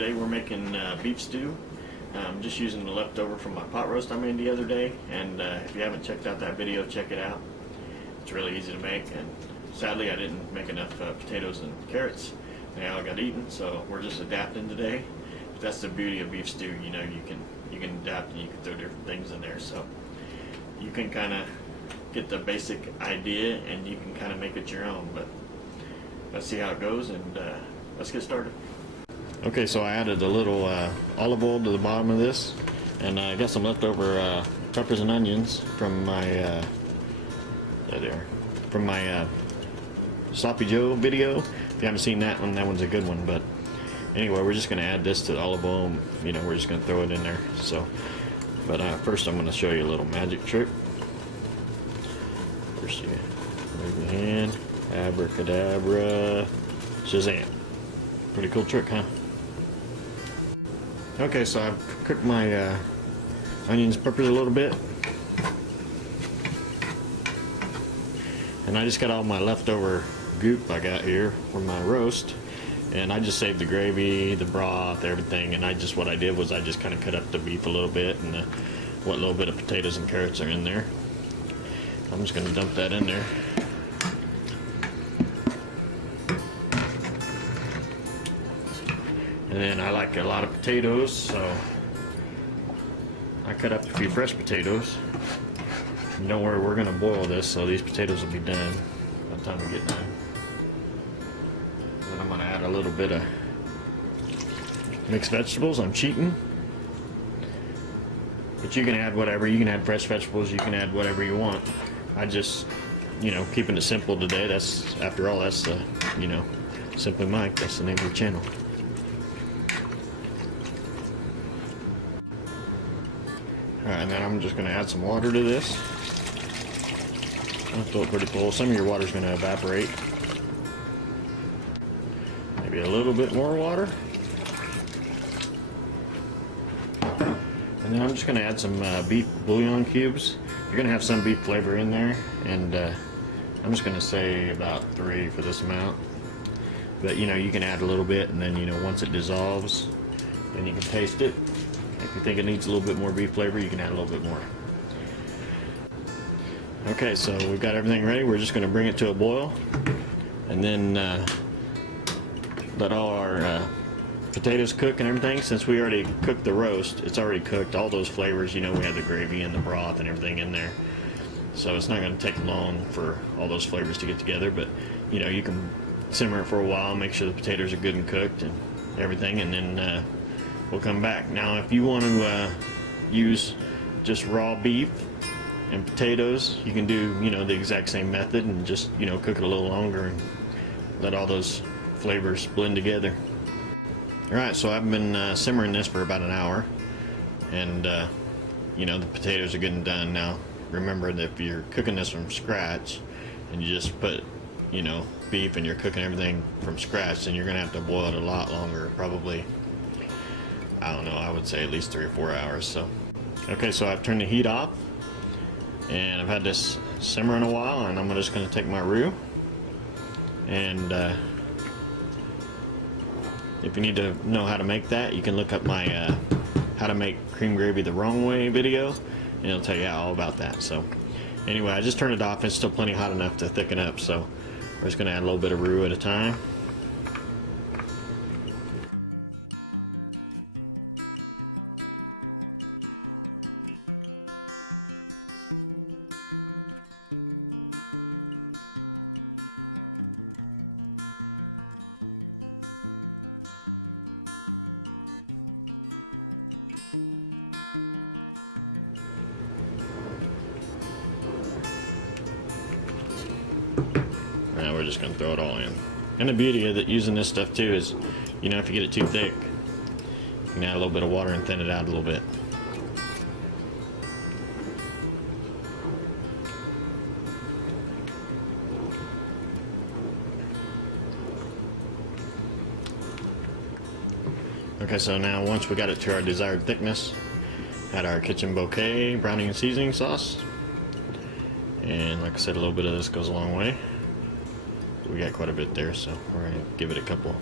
today we're making beef stew. I'm just using the leftover from my pot roast I made the other day, and if you haven't checked out that video, check it out. It's really easy to make, and sadly I didn't make enough potatoes and carrots. They all got eaten, so we're just adapting today. But that's the beauty of beef stew, you know, you can adapt and you can throw different things in there, so you can kind of get the basic idea and you can kind of make it your own. But let's see how it goes, and let's get started. Okay, so I added a little olive oil to the bottom of this, and I got some leftover peppers and onions from my Sloppy Joe video. If you haven't seen that one, that one's a good one. But anyway, we're just going to add this to the olive oil. You know, we're just going to throw it in there. So, but first I'm going to show you a little magic trick. First you move your hand, abracadabra, shazam. Pretty cool trick, huh? Okay, so I've cooked my onions and peppers a little bit, and I just got all my leftover goop I got here from my roast, and I just saved the gravy, the broth, everything. And what I did was I just kind of cut up the beef a little bit, and what little bit of potatoes and carrots are in there. I'm just going to dump that in there. And then I like a lot of potatoes, so I cut up a few fresh potatoes. And don't worry, we're going to boil this, so these potatoes will be done by the time we get done. Then I'm going to add a little bit of mixed vegetables. I'm cheating. But you can add whatever. You can add fresh vegetables. You can add whatever you want. I just, you know, keeping it simple today. That's, after all, that's, you know, SimplyMike. That's the name of the channel. Alright, and then I'm just going to add some water to this. I'll throw it pretty full. Some of your water is going to evaporate. Maybe a little bit more water. And then I'm just going to add some beef bouillon cubes. You're going to have some beef flavor in there, and I'm just going to say about 3 for this amount. But you know, you can add a little bit, and then you know, once it dissolves, then you can taste it. If you think it needs a little bit more beef flavor, you can add a little bit more. Okay, so we've got everything ready. We're just going to bring it to a boil, and then let all our potatoes cook and everything. Since we already cooked the roast, it's already cooked. All those flavors, you know, we have the gravy and the broth and everything in there. So it's not going to take long for all those flavors to get together. But you know, you can simmer it for a while, make sure the potatoes are good and cooked and everything, and then we'll come back. Now, if you want to use just raw beef and potatoes, you can do, you know, the exact same method and just, you know, cook it a little longer and let all those flavors blend together. Alright, so I've been simmering this for about an hour, and you know, the potatoes are getting done now. Remember that if you're cooking this from scratch and you just put, you know, beef, and you're cooking everything from scratch, then you're going to have to boil it a lot longer, probably, I don't know, I would say at least 3 or 4 hours. So, okay, so I've turned the heat off, and I've had this simmering a while, and I'm just going to take my roux, and if you need to know how to make that, you can look up my how to make cream gravy the wrong way video, and it'll tell you all about that. So anyway, I just turned it off. It's still plenty hot enough to thicken up, so we're just going to add a little bit of roux at a time. Now we're just going to throw it all in. And the beauty of using this stuff too is, you know, if you get it too thick, you can add a little bit of water and thin it out a little bit. Okay, so now once we got it to our desired thickness, add our kitchen bouquet browning and seasoning sauce. And like I said, a little bit of this goes a long way. We got quite a bit there, so we're going to give it a couple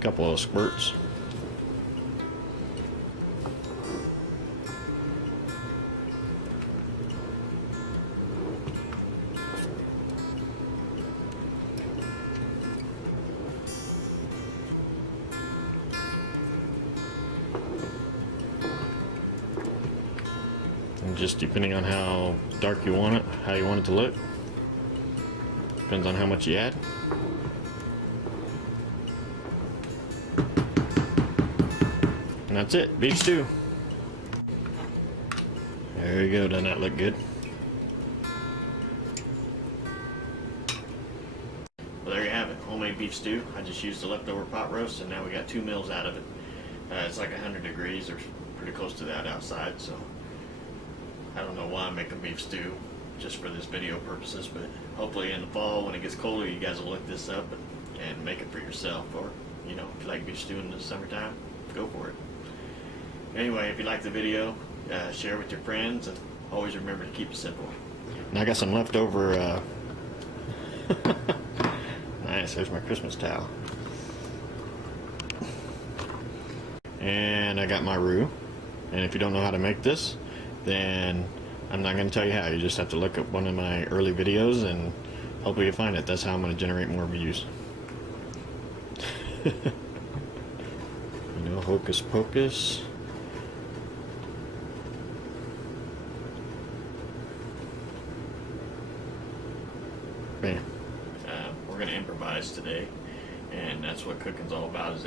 couple of squirts. And just depending on how dark you want it, how you want it to look, depends on how much you add. And that's it, beef stew. There you go, doesn't that look good? Well, there you have it, homemade beef stew. I just used the leftover pot roast and now we got 2 meals out of it. It's like 100 degrees or pretty close to that outside, so I don't know why I'm making beef stew just for this video purposes, but hopefully in the fall when it gets colder you guys will look this up and make it for yourself, or you know, if you like beef stew in the summertime, go for it. Anyway, if you like the video, share with your friends, and always remember to keep it simple. And I got some leftover nice, there's my Christmas towel. And I got my roux. And if you don't know how to make this, then I'm not going to tell you how. You just have to look up one of my early videos and hopefully you find it. That's how I'm going to generate more views. You know, hocus pocus. Bam. We're going to improvise today, and that's what cooking's all about, is